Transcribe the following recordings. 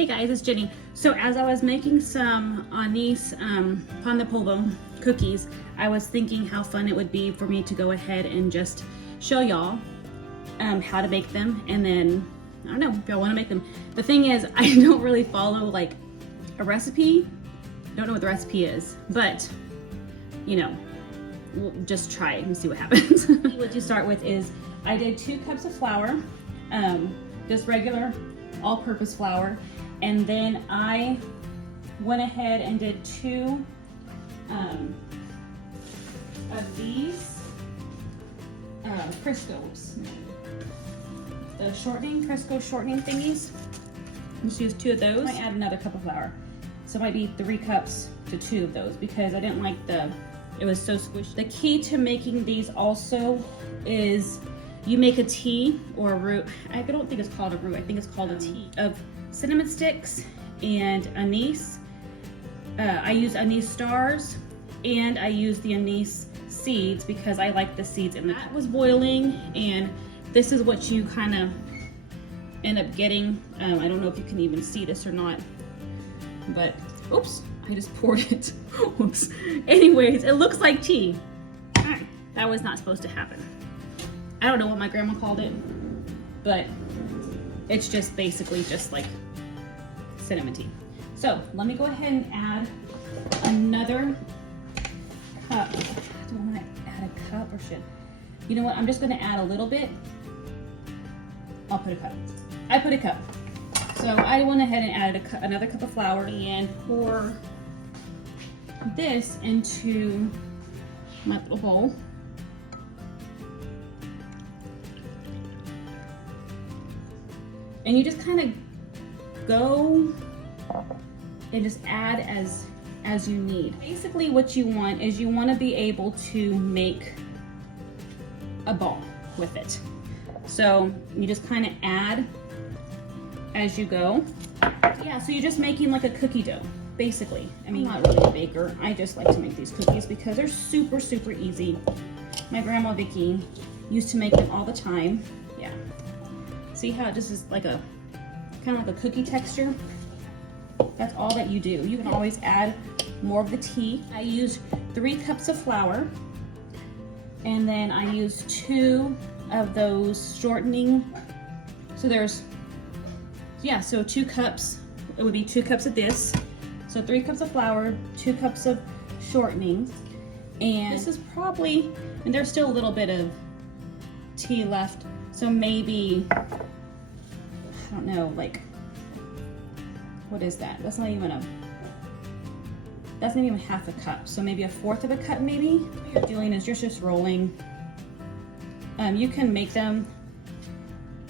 Hey guys, it's Jenny. So as I was making some anise pan de polvo cookies, I was thinking how fun it would be for me to go ahead and just show y'all how to make them, and then I don't know if y'all want to make them. The thing is, I don't really follow like a recipe. Don't know what the recipe is, but you know, we'll just try it and see what happens. What you start with is I did 2 cups of flour, just regular all-purpose flour, and then I went ahead and did 2 of these Crisco's, the shortening, Crisco shortening thingies. Just use 2 of those. I might add another cup of flour, so it might be 3 cups to 2 of those because I didn't like it was so squishy. The key to making these also is you make a tea or a roux. I don't think it's called a roux, I think it's called a tea of cinnamon sticks and anise. I use anise stars and I use the anise seeds because I like the seeds in the pot. That was boiling, and this is what you kind of end up getting. I don't know if you can even see this or not, but oops, I just poured it. Oops. Anyways, it looks like tea. That was not supposed to happen. I don't know what my grandma called it, but it's just basically just like cinnamon tea. So let me go ahead and add another cup. Do I want to add a cup or should? You know what? I'm just going to add a little bit. I'll put a cup. I put a cup. So I went ahead and added another cup of flour and pour this into my little bowl. And you just kind of go and just add as you need. Basically what you want is you want to be able to make a ball with it. So you just kind of add as you go. Yeah, so you're just making like a cookie dough, basically. I mean, I'm not really a baker. I just like to make these cookies because they're super, super easy. My grandma Vicki used to make them all the time. Yeah. See how this is like a kind of like a cookie texture? That's all that you do. You can always add more of the tea. I used 3 cups of flour, and then I used 2 of those shortening. So there's, yeah, so 2 cups. It would be 2 cups of this. So 3 cups of flour, 2 cups of shortening, and this is probably, and there's still a little bit of tea left. So maybe, I don't know, like, what is that? That's not even half a cup. So maybe 1/4 of a cup maybe. What you're doing is you're just rolling. You can make them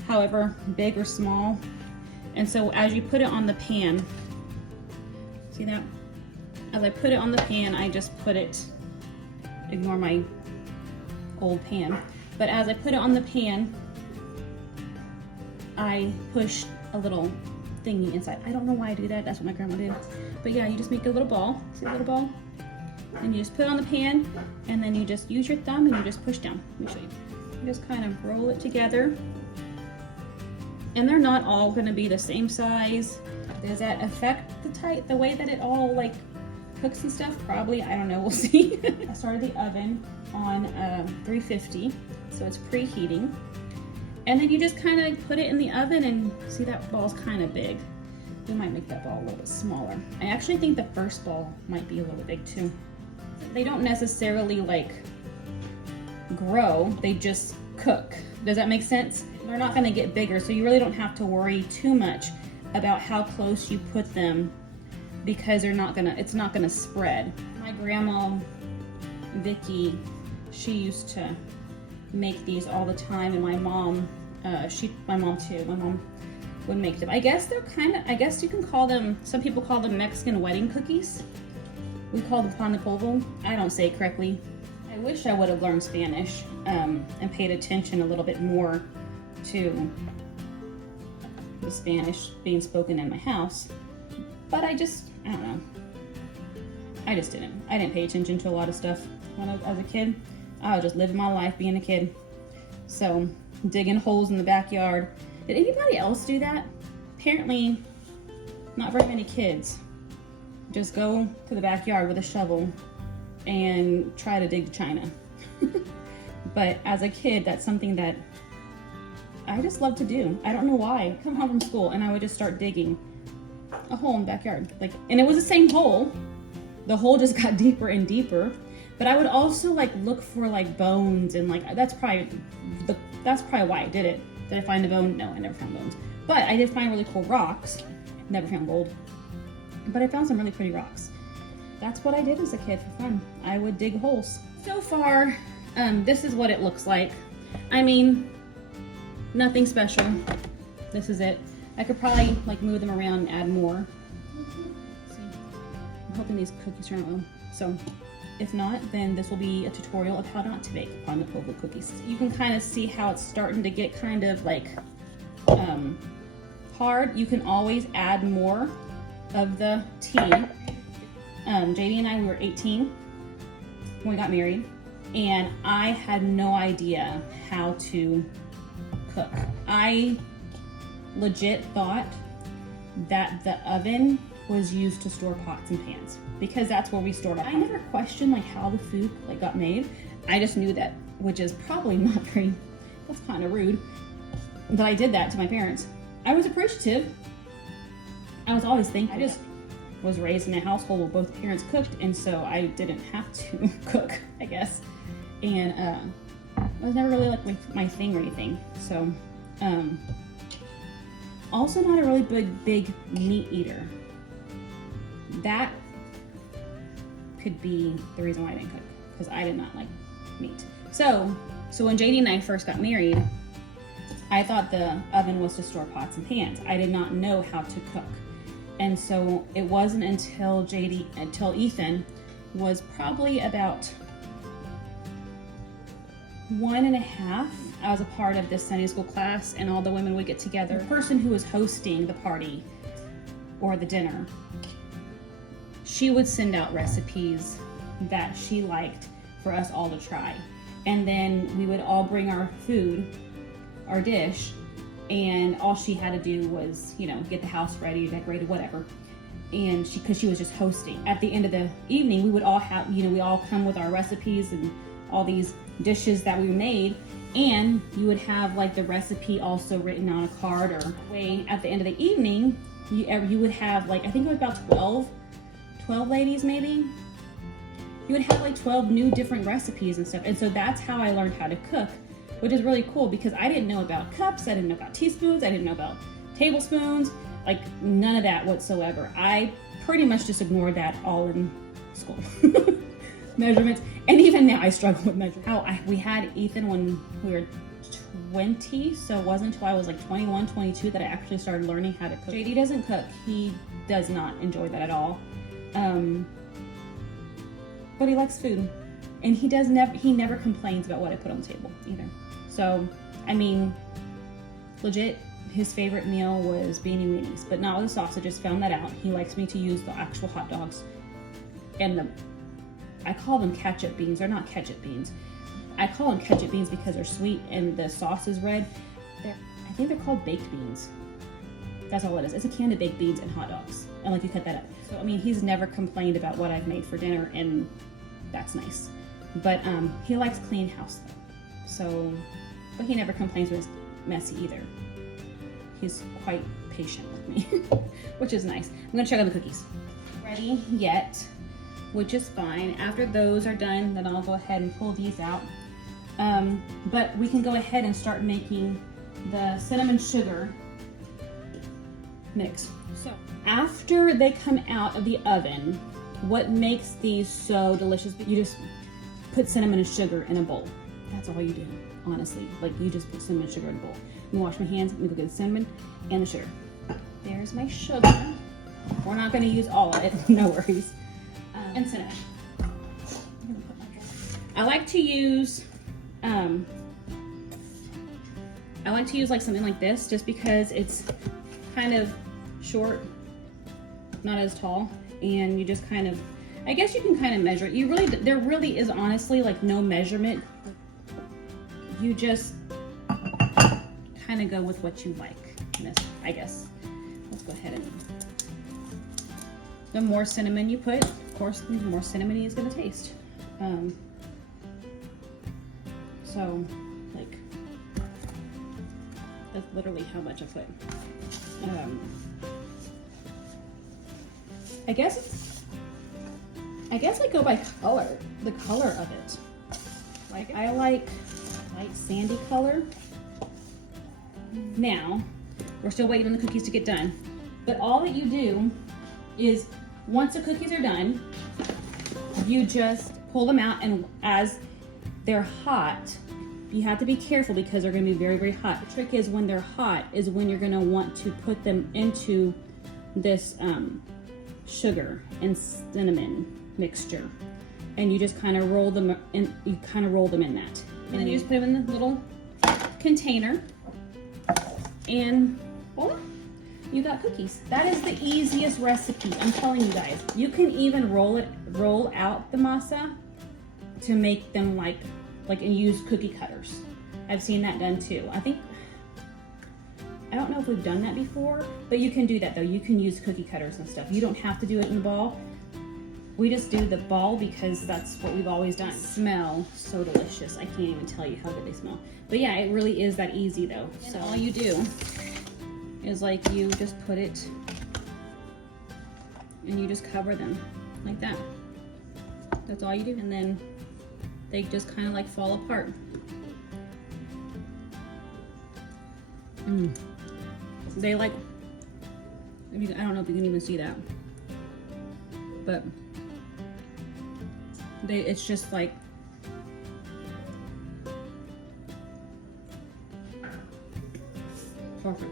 however big or small. And so as you put it on the pan, see that? As I put it on the pan, I just put it, ignore my old pan. But as I put it on the pan, I push a little thingy inside. I don't know why I do that. That's what my grandma did. But yeah, you just make a little ball. See a little ball? And you just put it on the pan, and then you just use your thumb and you just push down. Let me show you. You just kind of roll it together. And they're not all going to be the same size. Does that affect the way that it all like cooks and stuff? Probably. I don't know. We'll see. I started the oven on 350, so it's preheating. And then you just kind of put it in the oven, and see that ball's kind of big. We might make that ball a little bit smaller. I actually think the first ball might be a little big too. They don't necessarily like grow, they just cook. Does that make sense? They're not going to get bigger, so you really don't have to worry too much about how close you put them because it's not gonna spread. My grandma Vicki, she used to make these all the time, and my mom too. My mom would make them. I guess they're I guess you can call them, some people call them Mexican wedding cookies. We call them pan de polvo. I don't say it correctly. I wish I would have learned Spanish and paid attention a little bit more to the Spanish being spoken in my house, but I don't know. I didn't pay attention to a lot of stuff when I was a kid. I was just living my life being a kid. So digging holes in the backyard. Did anybody else do that? Apparently not very many kids just go to the backyard with a shovel and try to dig china. But as a kid, that's something that I just love to do. I don't know why. I'd come home from school and I would just start digging a hole in the backyard. Like, and it was the same hole. The hole just got deeper and deeper. But I would also like look for like bones and like, that's probably why I did it. Did I find a bone? No, I never found bones. But I did find really cool rocks. Never found gold. But I found some really pretty rocks. That's what I did as a kid for fun. I would dig holes. So far, this is what it looks like. I mean, nothing special. This is it. I could probably like move them around and add more. See, I'm hoping these cookies turn out well. So if not, then this will be a tutorial of how not to bake on the Polvo cookies. You can kind of see how it's starting to get kind of like hard. You can always add more of the tea. JD and I, we were 18 when we got married, and I had no idea how to cook. I legit thought that the oven was used to store pots and pans because that's where we stored our pots. I never questioned like how the food like got made. I just knew that, which is probably not very, that's kind of rude, but I did that to my parents. I was appreciative. I was always thankful. I just was raised in a household where both parents cooked, and so I didn't have to cook, I guess. And it was never really like my thing or anything. So, also not a really big meat eater. That could be the reason why I didn't cook, because I did not like meat. So when JD and I first got married, I thought the oven was to store pots and pans. I did not know how to cook. And so it wasn't until Ethan was probably about 1.5. I was a part of this Sunday school class, and all the women would get together. The person who was hosting the party or the dinner, she would send out recipes that she liked for us all to try. And then we would all bring our food, our dish, and all she had to do was, you know, get the house ready, decorated, whatever. And because she was just hosting. At the end of the evening, we would all have, you know, we all come with our recipes and all these dishes that we made, and you would have like the recipe also written on a card, or way at the end of the evening, you would have like, I think it was about 12 ladies maybe. You would have like 12 new different recipes and stuff. And so that's how I learned how to cook, which is really cool because I didn't know about cups, I didn't know about teaspoons, I didn't know about tablespoons, like none of that whatsoever. I pretty much just ignored that all in school. Measurements, and even now I struggle with measurements. We had Ethan when we were 20, so it wasn't until I was like 21, 22 that I actually started learning how to cook. JD doesn't cook. He does not enjoy that at all. But he likes food, and he never complains about what I put on the table either. So, I mean, legit, his favorite meal was beanie weenies, but not with the sausages. Found that out. He likes me to use the actual hot dogs, and I call them ketchup beans. They're not ketchup beans. I call them ketchup beans because they're sweet and the sauce is red. I think they're called baked beans. That's all it is. It's a can of baked beans and hot dogs, and like you cut that up. So I mean, he's never complained about what I've made for dinner, and that's nice. But he likes clean house though. So, but he never complains when it's messy either. He's quite patient with me, which is nice. I'm gonna check on the cookies. Ready yet, which is fine. After those are done, then I'll go ahead and pull these out. But we can go ahead and start making the cinnamon sugar mix. So after they come out of the oven, what makes these so delicious, you just put cinnamon and sugar in a bowl. That's all you do, honestly. Like, you just put cinnamon and sugar in a bowl. I'm gonna wash my hands, I'm gonna go get the cinnamon and the sugar. There's my sugar. We're not gonna use all of it, no worries. And cinnamon. I like to use like something like this, just because it's kind of short, not as tall, and you just kind of, I guess you can kind of measure it. There really is honestly like no measurement. You just kind of go with what you like, I guess. Let's go ahead and the more cinnamon you put, of course, the more cinnamony it's gonna taste. So, like, that's literally how much I put. I guess I go by color, the color of it. Like, I like light sandy color. Now, we're still waiting on the cookies to get done. But all that you do is, once the cookies are done, you just pull them out, and as they're hot, you have to be careful because they're gonna be very, very hot. The trick is when they're hot is when you're gonna want to put them into this sugar and cinnamon mixture. And you just kind of roll them in, that. And then you just put them in the little container, and voila, you got cookies. That is the easiest recipe, I'm telling you guys. You can even roll out the masa to make them like and use cookie cutters. I've seen that done too. I don't know if we've done that before, but you can do that though. You can use cookie cutters and stuff. You don't have to do it in the ball. We just do the ball because that's what we've always done. Smell so delicious. I can't even tell you how good they smell. But yeah, it really is that easy though. And so all you do is like you just put it and you just cover them like that. That's all you do, and then they just kind of like fall apart. They like, I don't know if you can even see that, but it's just like, perfect.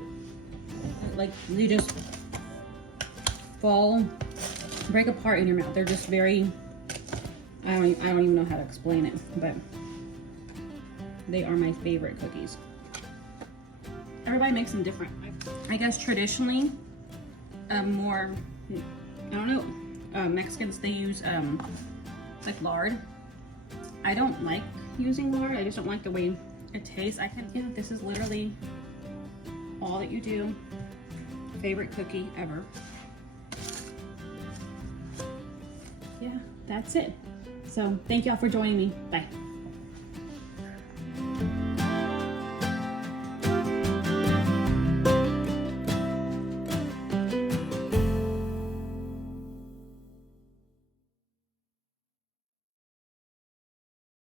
Like, they just break apart in your mouth. They're just very, I don't even know how to explain it, but they are my favorite cookies. Everybody makes them different. I guess traditionally, more, I don't know, Mexicans, they use like lard. I don't like using lard. I just don't like the way it tastes. This is literally all that you do. Favorite cookie ever. Yeah, that's it. So thank y'all for joining me. Bye.